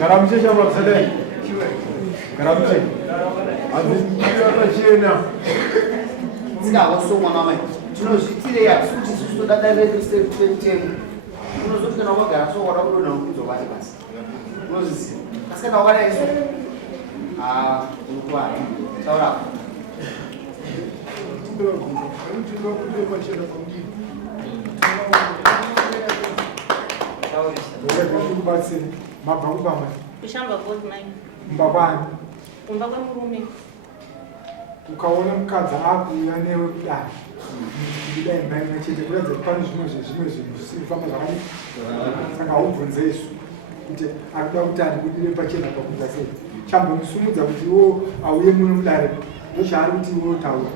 Garamche chama sade. Garamche. Azin kiwa chena. Sina wasoma mama. Tunozitire ya kuti sisi dada letu sitemu. Tunozoti kana wagara so wada kuno nakuzo basi. Tunozisi. Asika wala yeso. Ulikuwa. Sawa. Ndio kwa chena kongi. Basi mabauba mama. Kushamba bodi mai. Mbabani. Umbakwa murume. Ukaona mukadzi akuuya newe kudai kudai mbaina chete kuratidza kuti pane zvimwe zvinhu zvisiri kufamba zvakadii saka ubvunze isu kuti akuda kuti andibudire pachena pakuita sei chambomusumudza kuti iwo auye muno mudare ndochaari kuti iwo taura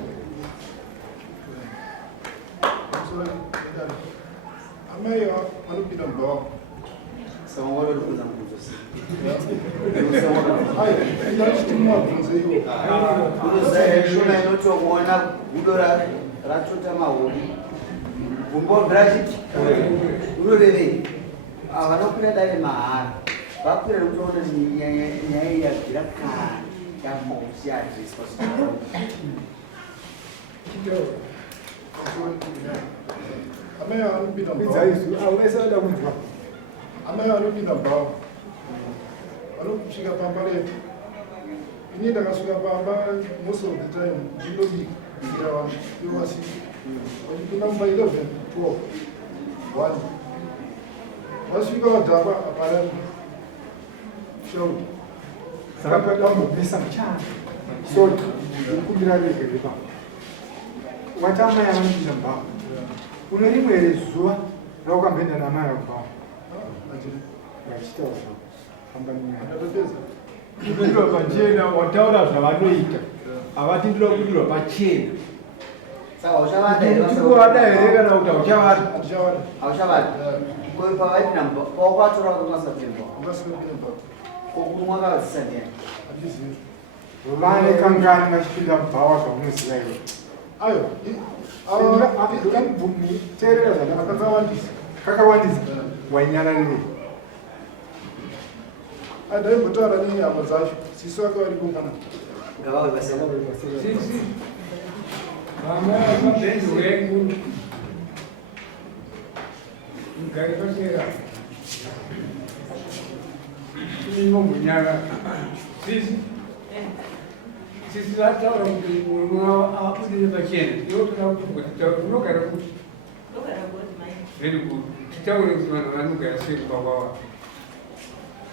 amai anopinda mubhawa São hora do cruzamento. Unozaishona gudora rachota mahori gumbo brashiti unoreve avanokwira dare mahara vakwira kutoona nyaya yabvira kare yamausi adreswa amai anopinda mbawaisada kunzwa amai anopinda mbawa anosvika pamba refu ini ndakasvika pamba most of the time ndinobikira vanhu ivasiki vachipinda mumba 11 12 1 vasvika vadhava hapana shauri saka padambobvisa muchana soti ndikumbira regerepa watamai anopinda mbawa une rimwe here zuva raukambenda namai akubhawa vachitaura kubudirwa pachena wataura zvavanoita havati ndira kubudirwa pachena tikuwada here kana kuti hauchavada pavaipinda pawakwatora kumasapemba kokumwa kavadzisa ndiani vane kangani vachipinda mubhawa zvaunoziva iwe teerera kakawandisa wainyararire andaimbotara nenyama dzacho siso akavarikungana vana vamabhenzi wengu mugaikosera ino munyara sisi vataura kuti munhu apudire pachena iwo toda kuti unogara kuti very good titaure kuti vanhu vanogara sei kwakwava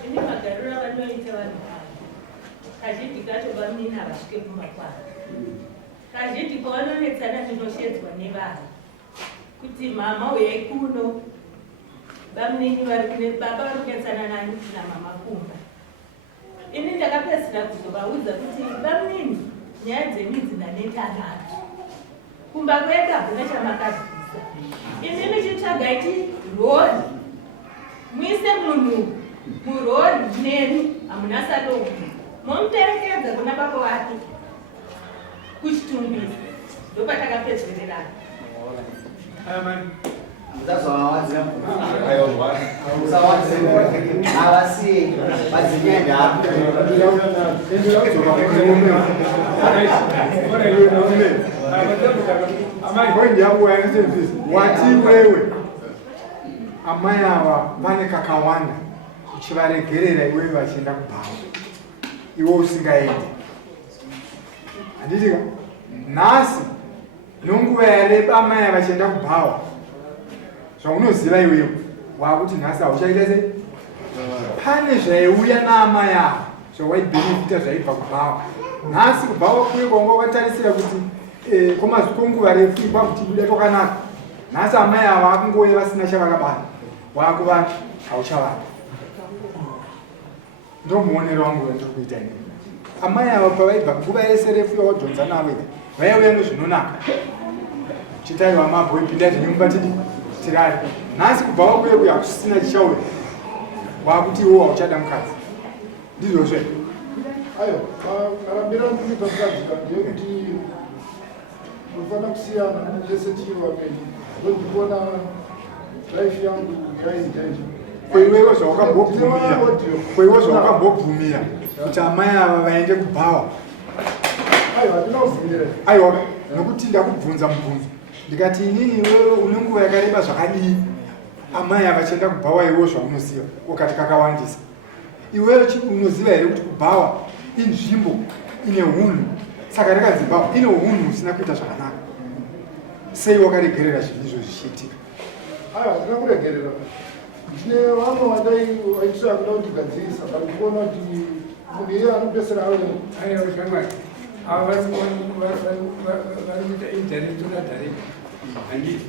ini magariro avanoita vanhu kazhinji kacho vamunini havasvike kumakwara kazhinji pavanonetsana zvinoshedzwa nevanhu kuti mama uyai kuno vamunini vari kune baba vari kunetsana nani kuna mama kumba ini ndakapedzisira kuzovaudza kuti vamunini nyaya dzemidzi ndaneta nadzo kumba kwedu hakuna chamakabvisa ini michitsvagaiti rori muise munhu murori nenu hamuna salongo momuterekedza kuna baba wake kuchitumbisa ndopatakapedzererana avasiye vadzinyenda wati wewe amai ava vane kakawanda uchivaregerera iwewe vachienda kubhawa iwe usingaendi handitika nhasi nonguva yareba amai ava vachienda kubhawa zvaunoziva iwewe wakuti nhasi hauchaita sei pane zvaiuya naamai ava zvawaibhenefita zvaibva kubhawa nhasi kubhawa kuye kwanga wakatarisira kuti konguva refu ikwa kuti buda tokanaka nhasi amai ava akungouya vasina chavakabana wakuva hauchavana ndomuonero wangu wandiri kuita ini amai ava pavaibva nguva yese refu yawadhonza navo vaiuya nezvinonaka chitaiwa mabhoi pinda tinyumba tidi tirari nhasi kubva wakuye kuya kusisina chichauya wakuti iwo hauchada mukadzi ndizvozve aiwa marambiro andiri pamukadzika ndeyekuti unofanira kusiyana yese tiri vameni ndondikuona life yangu yaindaizvo kweiwewo zvawakambobvumira kweiwo zvawakambobvumira kuti amai ava vaende kubhawa aiwa nokuti ndakubvunza mubvunzo ndikati inini iwewe une nguva yakareba zvakadii amai ava chienda kubhawa iwewo zvaunoziva ukati kakawandisa iwewe unoziva here kuti kubhawa inzvimbo ine hunhu saka rekanzi bhawa ine hunhu usina kuita zvakanaka sei wakaregerera zvinhu izvo zvichiitika handina kuregerera ndine vamwe vaitiswa kuda kutigadzirisa vari kuona kuti munhu iye anopesera aioshamwari ava vari kuita indarektora dharekta handii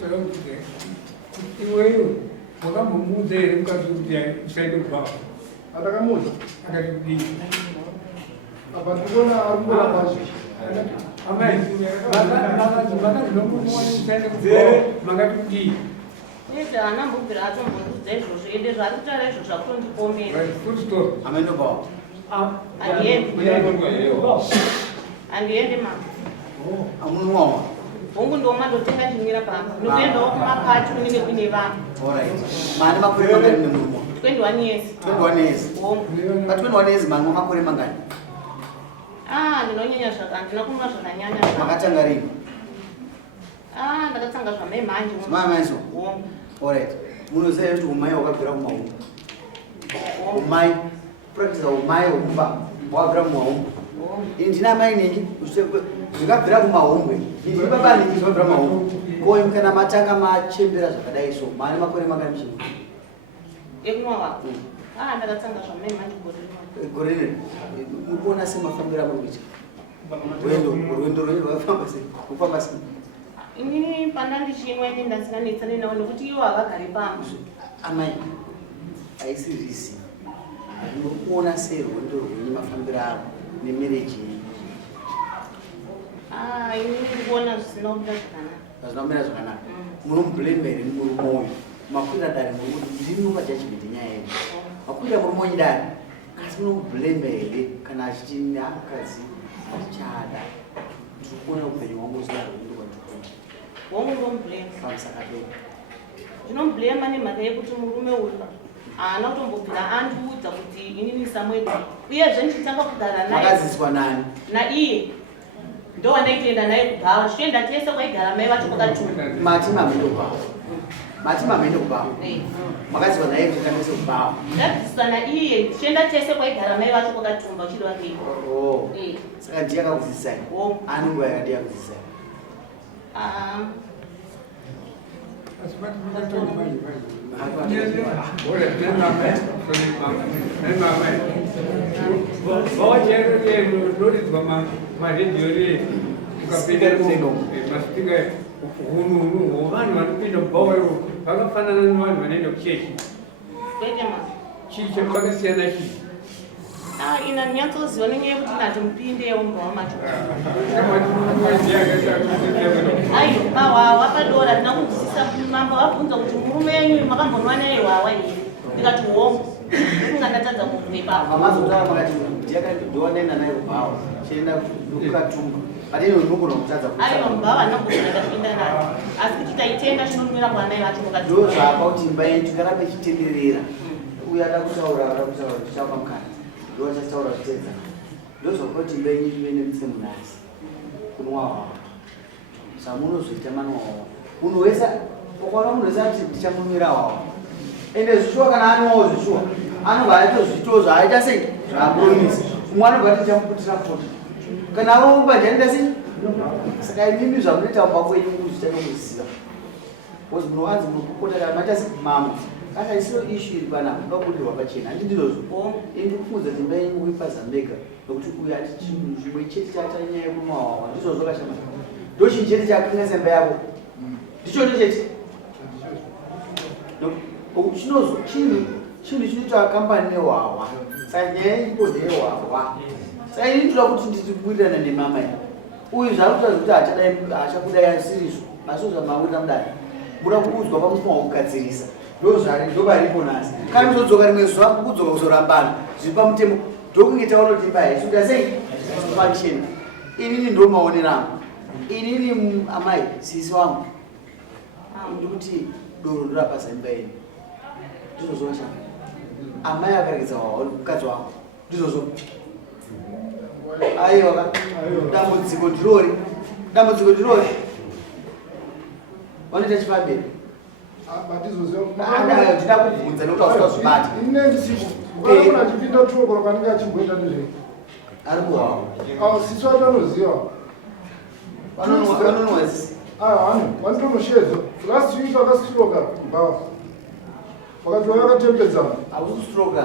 toda kuti iweyo wakambomuudza here mukati kuti usaende kubhawa andakamuudza akati kudii apa ndikuona ari kungora kwazvo amai makazinomunomusaende kubhawa makati kudii Ita ana mbubira atombondiudza izvozvo ende zvari kutaura izvo zvakundipomera Ameno bawa. handiendi mama Amunwawa. hongu ndoma ndotenga ndimwira pamba ndokuendawo kumapachi kunenge kuine vanhu Alright. Mani makore mangani nemurumwa. 21 years 21 years. hongu Pa 21 years mani makore mangani. ndinonyanya ndinokumva zvakanyanya Makatanga rini. ndakatanga zvamai manje Mai maiso. hongu Alright. Munoziva kuti umai wakabvira kumahungu. Umai. Practice umai wokumba wakabvira kumahungu. Ndina mai ningi zvikabvira kumahungu. Ndiri baba ningi zvakabvira kumahungu. Koyo kana matanga machembera zvakadai so. Mani makore mangani chini. ekunwawa ndakatanga zvamai manje Gorene. Mukuona semafambira mubicha. Rwendo rwafamba sei? Kufamba sei? inini pana ndichinwa ine ndasinganetsane nawo nekuti iwo havagari pamwe Amai. Aisirisi. Mukuona sei rwendo rwenyu mafambira avo nemereji yenyu? inini ndikuona zvisina kuita zvakanaka Zvazvinomira zvakanaka. Munomublemere muri moyo. Makwira dare muri ndiri mumajajimenti nyaya yenyu. Makwira muri moyo dare. Asi munomublemere kana achiti neakadzi achada. Ndikuona upenyu hwangu usina rwendo kwandikuona. hongu ndomublema Pamusakadoko. ndinomublema nemhaka yekuti murume uyu haana kutombobvira andiudza kuti inini samwedzi uyezve ndichitanga kugara naye Makaziswa nani? naiye ndowandaitoenda naye kubhawa chichienda tese kwaigara mai vacho kwakatumba Mati mamendo kubawa. Mati mamendo kubawa. Makaziswa naye kuti kandise kubawa. ndadzidziswa naiye tichienda tese kwaigara mai vacho kwakatumba uchidwa kei Oh. Saka ndiye akakudzidzisai. Ani nguva yakati yakudzidzisai. vawacherororidzwa maredhiyo re masipika hunhu hovanhu vanopinda mubhawaiwo vakafanana nevanhu vanoenda kuchechi kwete ma chii chakasiyana chii ina ndinyatsoziva nenyaya yekuti ndati mupindewo mubhawa macho aiyo pawawa padora ndina kunzwisisa mambo vabvunza kuti murume yenyu makambonwa naye wawa here ndikati hongu ndikungandatadza munhu wepapa Mamazotara makati ndiyakandoonenda naye kubawa. Chienda kukatumba. Adini unogona kutadza aiwa mubhava ndinambozvina ndapinda naye asi kuti taitenda chinomira kwanai vacho mukati ndo zvapa kuti imba yedu tikarape chitenderera. Uye ada kutaura tichapa mukana. Ndo chataura zvitedza. Ndo zvakoti imba yenyu ive nemitsemo nhasi. Kunwawa. Samunozoita manwawa. Munhu wese ukaona munhu wese ati ndichamumira wawa. Ende zvishuwa kana anwawo zvishuwa. Anobva aitozvitoo zvaaita sei zvaapromisa. Umwe anobva ati ndichamuputira futi. Kana aromba njanida sei? Saka imimi zvamunoita mumba kwenyu muzvichanomuziva. Because munowanzi munokukota kana maita semama. Kana isiyo issue iri pana munobudirwa pachena. Handi ndizvozvo. Indi kufunza dzimba yenyu uri pazambega nokuti uyu ati chinhu chimwe chete chatanyaya yekunwawawa ndizvozvo kashama. Ndo chinhu chete chakanasa imba yako. Ndicho chete. Chinozo chinhu chinoita kambani newawa. Saka nyaya ipo ndeyewawa. Saka ini ndinoda kuti ndikuwirirana nemama iyi. Uyu zvakuita kuti achakudai asirizvo. Asi zvamawirira mudai. Muda kuudzwa pamusima wakugadzirisa. Ndo varipo nhasi. Kana muzodzoka rimwe zuva kudzoka kuzorambana. Zviri pamutemo. Ndokunge taona kuti imba iyi. Suda sei? Function. Inini ndo maonero angu. Inini amai sisi wangu. Ndikuti doro ndorapasa imba yenyu. ndizozosha amai akarekeza mukadzi wako ndizozo aiwa dambudziko ndirori wanoita chipamberi ndida kubvunza nekuti ausingazvibata ine ndisipo ukaona achipinda tuokoro kanenge achimboita ndizvei ari kuwawo sisu acho anoziva vanonwazisi vanitonoshedzo last week akasiroka mbava wakati wavakatembedzana hausi kustroka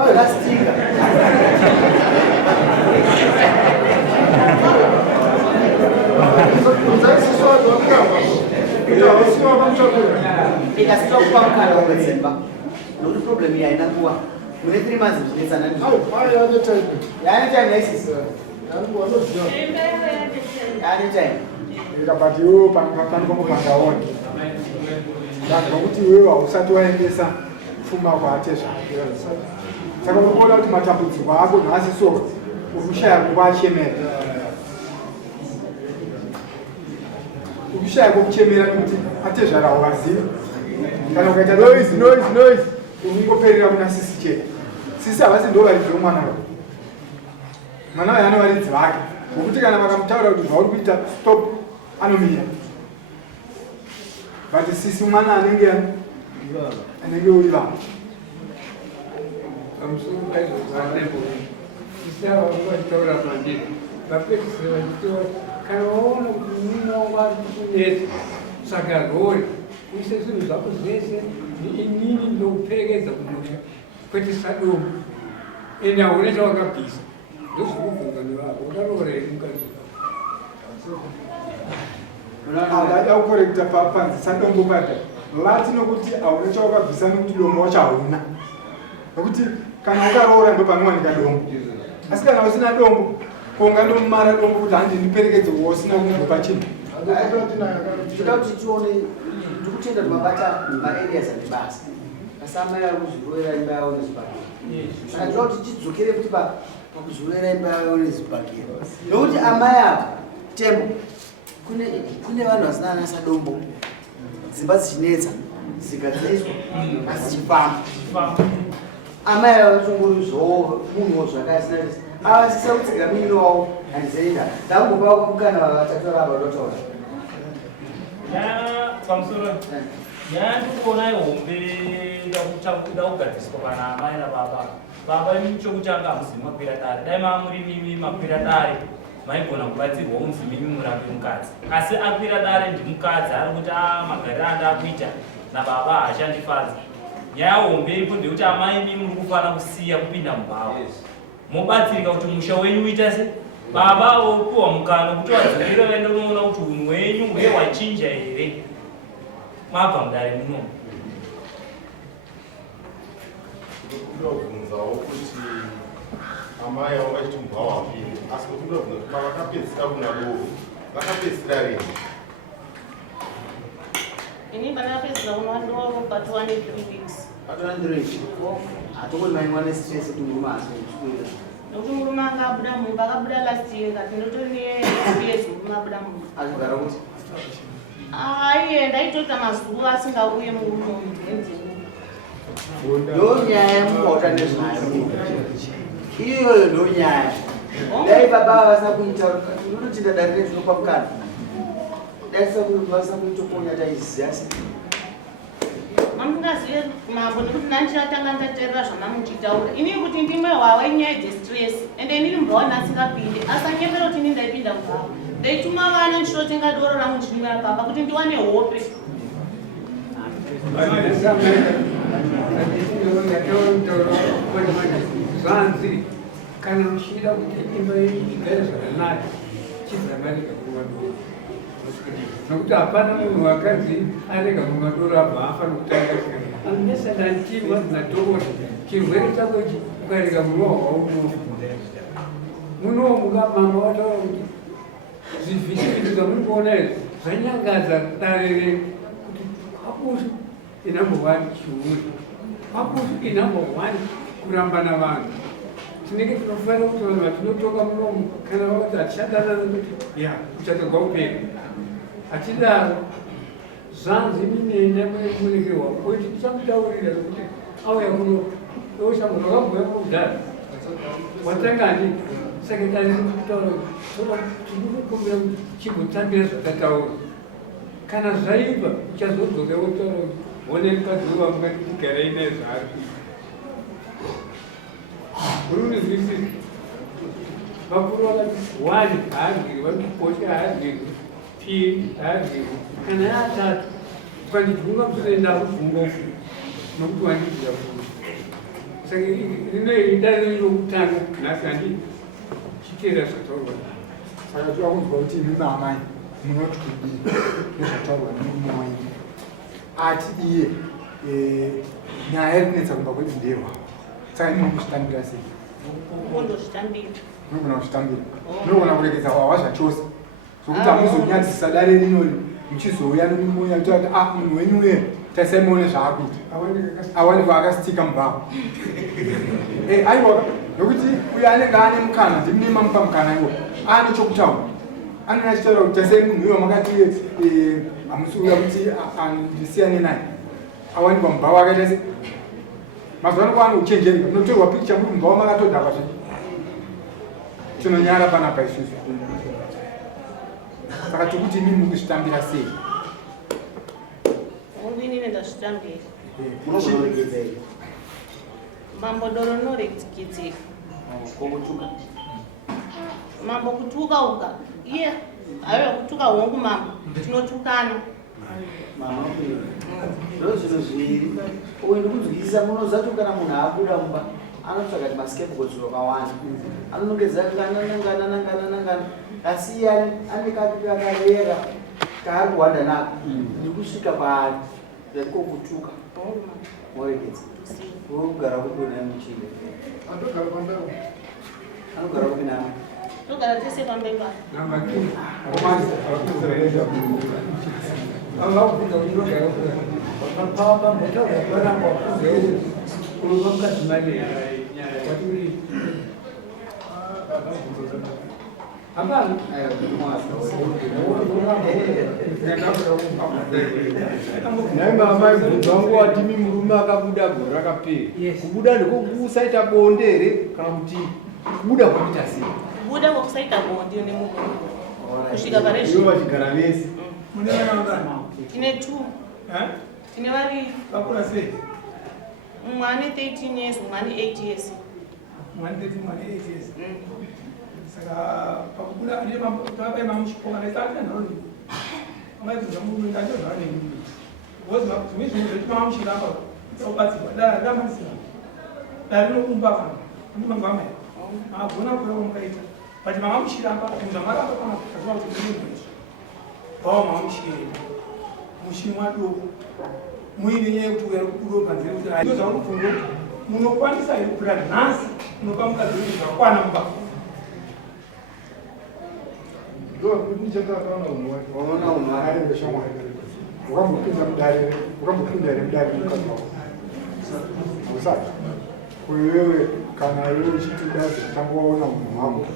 akastika zaisisu acho vakuyamba kuti havasiva vamutakura ikasita kupa mukana wekadzimba nokuti problem iyi haina kuwa mune 3 months zvinetsana ai ane time yaane time naisisi vanoziva yaane time but iwewe panopangaona vanhu vakuti iwewe hausati waendesa pfuma kwate zvake saka unoona kuti matambudziko ako nhasi so urikushaya kwachemera urikushaya kwekuchemera kuti ate zvarawo vaziva kana ukaita noise ukungoperera kuna sisi chete sisi havasi ndo varidzi vomwana mwana waye anovaridzi vake vokuti kana vakamutaura kuti zvauri kuita stop anomira but sisi mwana anenge uiva pamusoro paizvozvatembo sisava vachitaura pandiri vapedzisira vachitaura kana vaona kuti mumwe wangu ari kunetsa saka rori uise zvinhu zvako zvese inini ndouperekedza kumusha kwete sadomu ende hauna chawakabvisa ndozvokubvunza nevavo udaroorei mukadzi ada kukorekta panzisa dombo pata lati nokuti hauna chawakabvisa nokuti dombo wacho hauna nokuti kana ukaroora ndo panowanika dombo asi kana usina dombo ungandomara dombo kuti handi ndiperekedze usina kungopa chinhu tinoda kuti tione ndikutenda kuti mabata maareas ane basa asi amai ari kuzvirovera imba yavo nezvibhakera saka tinoda kuti tidzokere kuti pakuzvirovera imba yavo nezvibhakera nokuti amai avo tembo kune vanhu vasina anasa dombo dzimba dzichinetsa dzikadziiswa asi chifamba amai avo vachongoruzvowo munhuwo zvakasina avasisa kutsiga mino wavo handizoenda ndangobva mukana vatataura ava dotaura pamusoro ndikuona ihombe kuda kugadziswa kana amai nababa baba chokutanga hamuzi makwira dare dai mamuri mimi makwira dare maigona kubatsirwa unzi mimi murape mukadzi asi akwira dare ndimukadzi ari kuti magariro andakuita nababa haachandifadza nyaya hombe iripo ndekuti amai mimi muri kufana kusiya kupinda mubhawa mobatsirika kuti musha wenyu uita se baba opiwa mukana kuti wadzorera vaenda unoona kuti unhu wenyu uye wachinja here mabva mudare munomu ndinobvunzawo kuti amai avo vachiti mubva wapiri asi kuti ndinobvunza kuti pavakapedzisira kuna doro vakapedzisira rini ini pandakapedzisira kuna doro but 1 weeks hatongoni maimwane stress kuti murume asikuswera nokuti murume anga abuda mumba akabuda last year kati ndotori neyears murume abuda mumba azvigara kuti aienda aitoita mazuva asingauye murume wenzeu ndonyaya yemukauta nezvayo iyoyo ndonyaya dai baba vasina kuita unototinda dare rezvinopa mukana dai vasina kuitokonya taiziya asi mamungazive mambo nekuti nandiratanga ndateerera zvamamuchitaura inii kuti ndime hwava inyaya dzestress ende inini mbwa wanasingapinde asanyepera kuti ini ndaipinda mubhava ndaituma vana ndichitotenga doro rangu ndinimira baba kuti ndiwane hope zvanzi kana muchida kuti imba igare zvakanaka chizangarika kumadoro nokuti hapana munhu wakadzi arega mumadoro abva afana kutanga anesandantima nadhokota chirwere chako ukarega munowa waunofa munowo mama wataura kuti zvivhishivhishi zvamuri kuona izvi zvanyangadza darere kuti kwakusu inumber 1 chiuri kwakusu inumber 1 kuramba navanhu tinenge tinofanira kuti vanhu vatinotoka munomu kana vakuti hatishandana nokuti ya uchatorwa upenyu hatidaro zanzi minenda munekewa kuti tisamutaurira kuti auya kuno oshamunokambuya kudhara watangani sekretari kutaura tinokumbira kuti chigotambira zvakataura kana zvaiva uchazodzoka wotaura kuti one mukadzi wangu ngatigarai naye zvaari uri unizwisisa vakuru vakati one haadhiri vari kuposha haadhiri piri haadhiri kana yaatatu ukandibvunga kutoenda kubvungofu nokuti wandiziva fundo saka rinoidare rokutanga nhasi handi chiteera zvataurwa saka toda kunzwa kuti imi maamai munoti kudii nezvataurwa nemumoyi ati iye nyaya iri kunetsa kumba kwedu ndewa saka imi mukuzvitambira sei munogona kuzvitambira munogona kurekedza hwawa zvachose sokuti hamuzonyadzisa dare rinori muchizouya nemimoya kuti munhu wenyu uye tasaimuone zvaakuita awanikwa akasitika mubhawa aiwa nokuti uyo anenge ane mukana ndimunema mupa mukana iwo ane chokutaura anenge achitaura kuti tasai munhu uyo makati hamusi uya kuti ndisiyane naye awanikwa mubhawa akaita se mazuva ano kwaane uchenjerika munotorwa pikicha muri mubhawa makatodhakwa zve tinonyara panapa isusu saka tokuti imi mukuzvitambira sei Inini ndazvitambira Unokurekedzei. mambo doro norekidzika Kokutuka. mambo kutuka uka iye aiwa kutuka hongu mambo tinotukana Mama kuri. Zviro zviri. Uyu ndikudzikisa munozato kana munhu abuda mumba anotsvaga kuti mascapegoats wakawanda. Anonongedza nangana asi iye ane kakarera kaari kuwanda nako ndikusvika paari zvekukutuka morekedza ogara kupi naye muchile Andogara pandau. anogara kupi naye togara tese pamberi pake Hapana. Naye mama ibvunza wangu wati mimi murume akabuda gore rakapera. Kubuda ndikokusaita bonde here kana kuti kubuda kwakuita sei? kubuda kwakusaita bonde nemunhu kusvika pareshi Ivo vachigara vese. Mune vana vangani? tine 2 tine vari Vakura sei? mumwe ane 13 years mumwe ane 8 years Mwana 13 mwana 8 years. Saka pakubuda ndiye tabai mamuchikoma nesaka ndaroni. Amaibvunza murume ndandozva nemi. Wozwa kuti zvimwe zvinhu mamuchiramba tsobatsirwa dara ndamasira. Dara rinokumba kana. Ndimangwama. Agona kuya mukaita. But mamuchiramba munhu amaramba kana kuzwa kuti ndimwe. Bawo mamuchiramba. Mushimwa doko. Muine nyaya yekuti uya kubudo panzira kuti ndozva unobvunza kuti munokwanisa here kupira nhasi unopa mukadzi kuti zvakakwana mumba. Ndio nichakakaona umwe. waona unhu arende shamwari ukambopinda mudare ukambopinda here mudare mukadzi wako usati wewewe kana iwe uchiti udazi kutanga waona munhu wako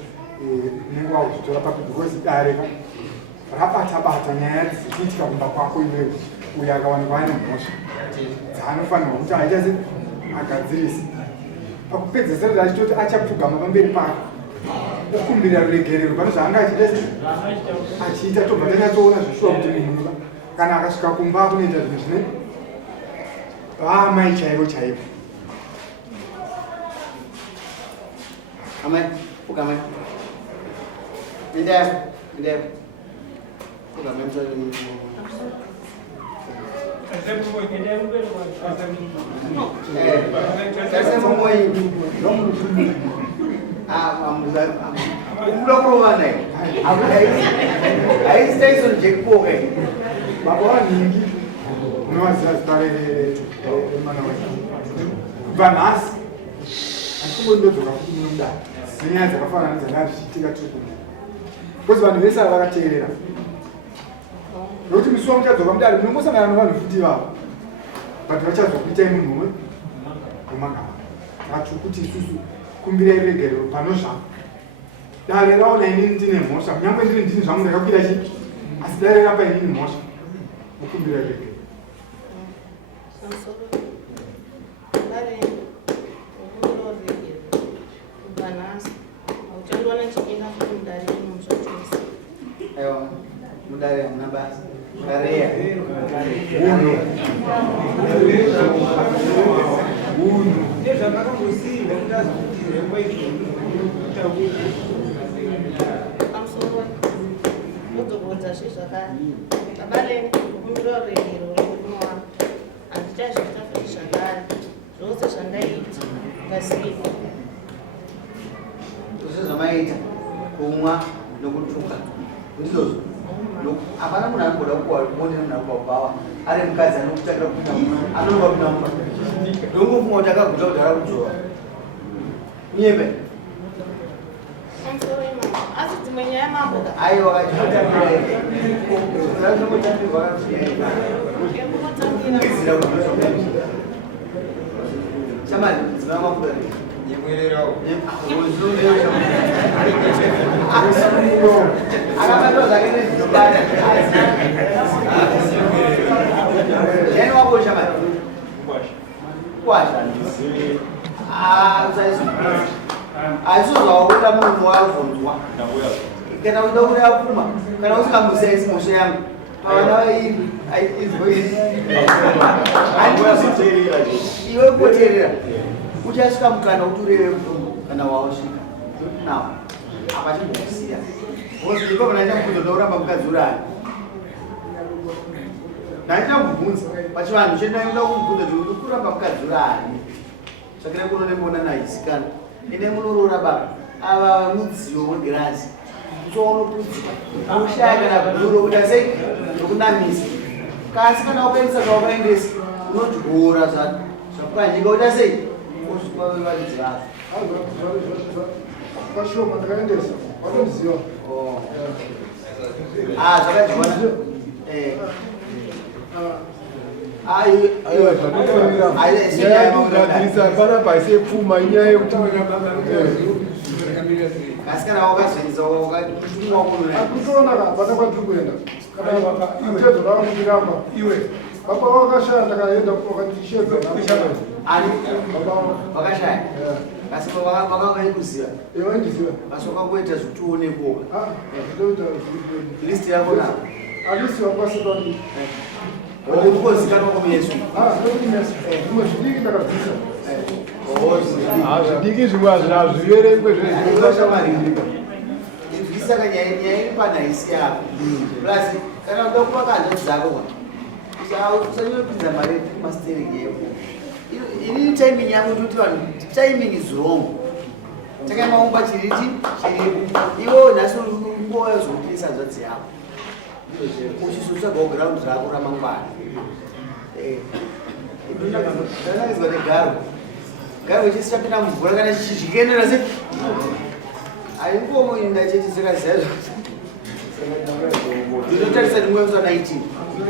unenge wakuzvitora papi because dare rabata-bata nyaya dzichiitika kumba kwako iwewe uyo akawanikwa ane mhosva dzaanofanirwa kuti aita se agadzirisa pakupedzesera achitoti achapfugama pamberi pako okumbira ruregerero pane zvaanga achiita se achiita tobva tanyatsoona zvishuwa kuti munhu kana akasvika kumba kunoita zvinhu zvine vaamai chaivo chaivo amai ukamai Mindep ukamai msali tasema moyi kubuda kurova naye haisitaiso jekupoke baba vaningi unovaziva zita remwana wedu kubva nhasi hatimbondodzoka kuti munomudaro zenyaya dzakafanana nedzanga zvichiitika tiri kunze bcause vanhu vese ava vakateerera nokuti musi wamuchadzoka mudare munombosangana nevanhu futi vavo but vachazokuitai munhuwe wemagava vatsvi kuti isusu kumbirai regerero pano zvavo dare raona inini ndine mhosva kunyange ndiri ndini zvangu ndakakwira chii asi dare rapa inini mhosva ukumbira leke Sansoro. Vale. Ukumbira leke. Ubanasi. Awuchandwa nechikina kuti mudari unomzvotesa. Aiwa, mudari hamuna basa. Kareya. Pamusoro. Udzobodza zvezvakare. Vale. Ukumbira leke. Handichazviita futi zvakare. Zvose zvandaita. Ngasipo. Zvose zvamaita kumwa nokutuka ndizvozvo hapana munhu anogoda kuonera munhu akubvawa ari mukadzi anokutakira kupinda mumba anonga kupinda mumba ndongofunga kuti akaguta kuti ara kudzova nyembe Asi dzimwe nyaya mambo. aiwa achinotamira izira kuti shamari dzina mafuda akabatwa zvake nezvinobata yani wakosha mari kuwasha aisozvawakuita munhu wavhunzwa kana uida kuti apfuma kana usingamusaisi mhosva yangu pavana vairi iwe kupoterera uchasvika mukana kuti ureve mutombo kana wausvika nawo apa chimbokusiya ndiko kana ndamubvunza uramba mukadzi urani ndandambubvunza pachivanhu chendaida kumubvunza kuti uri kuramba mukadzi urani zvakira kuno nekuona naisikana ine munorora baba ava mudziyo wegirasi usounopfudzika ushaya kana bhuro kuti asei nokunamisa kasi kana ukaendesa zvaukaendesa unodyora zvakukanjika kuti asei osvikavevaridzi vako Pashoma ndakaendesa watoziva zvakadyiwana pana paise pfuma inyaya yekuti asi kana wakazoenza wakatumwa akutoona kapana kwatiri kuenda kana mtezo rakamutiramba Iwe. baba wakashanda kaenda wakatishedza ani wakashaya kasi vakavaikuziva evandiziva asi wakangoita zvituoneko ndoita listi yako nao alisiva kwasekani ukozikanwa kumeso zvimwe zvidiki ndakabvisa zvidiki zvimwe hazviverengwe saka nyaya iri panhaisi yako plus kana uda kuvaka hanzvadzi dzako usanyopinza mari kumastering yeko ini timing yangu ndikuti vanhu timing is wrong takamaumba chiriti chiripo iwo nhasi nguva yozopisa hanzvadzi yako uchizotsvagawo ground rako ramangwana ndanakidzwa negaro garo chisi chapinda mumvura kana chichiendera se aingomo inda cheti sakaziva ndinotarisa ndimwe zuva 19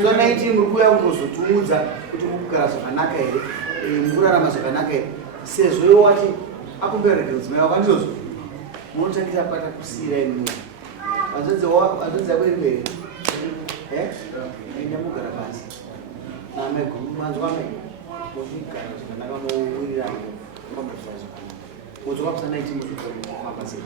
zuva 19 muri kuuya kungozotiudza kuti mukugara zvakanaka here mukurarama zvakanaka here sezvo iwo wati akumbera mudzimai wako andizvozvo munotakisa pata kusiyira imi vanzodzi yako iri mberi enda mugara pasi manzwa me mozvigara zvakanaka mouwirirana mabasa zvakanaka udzoka kusa 19 muzvigara mabasa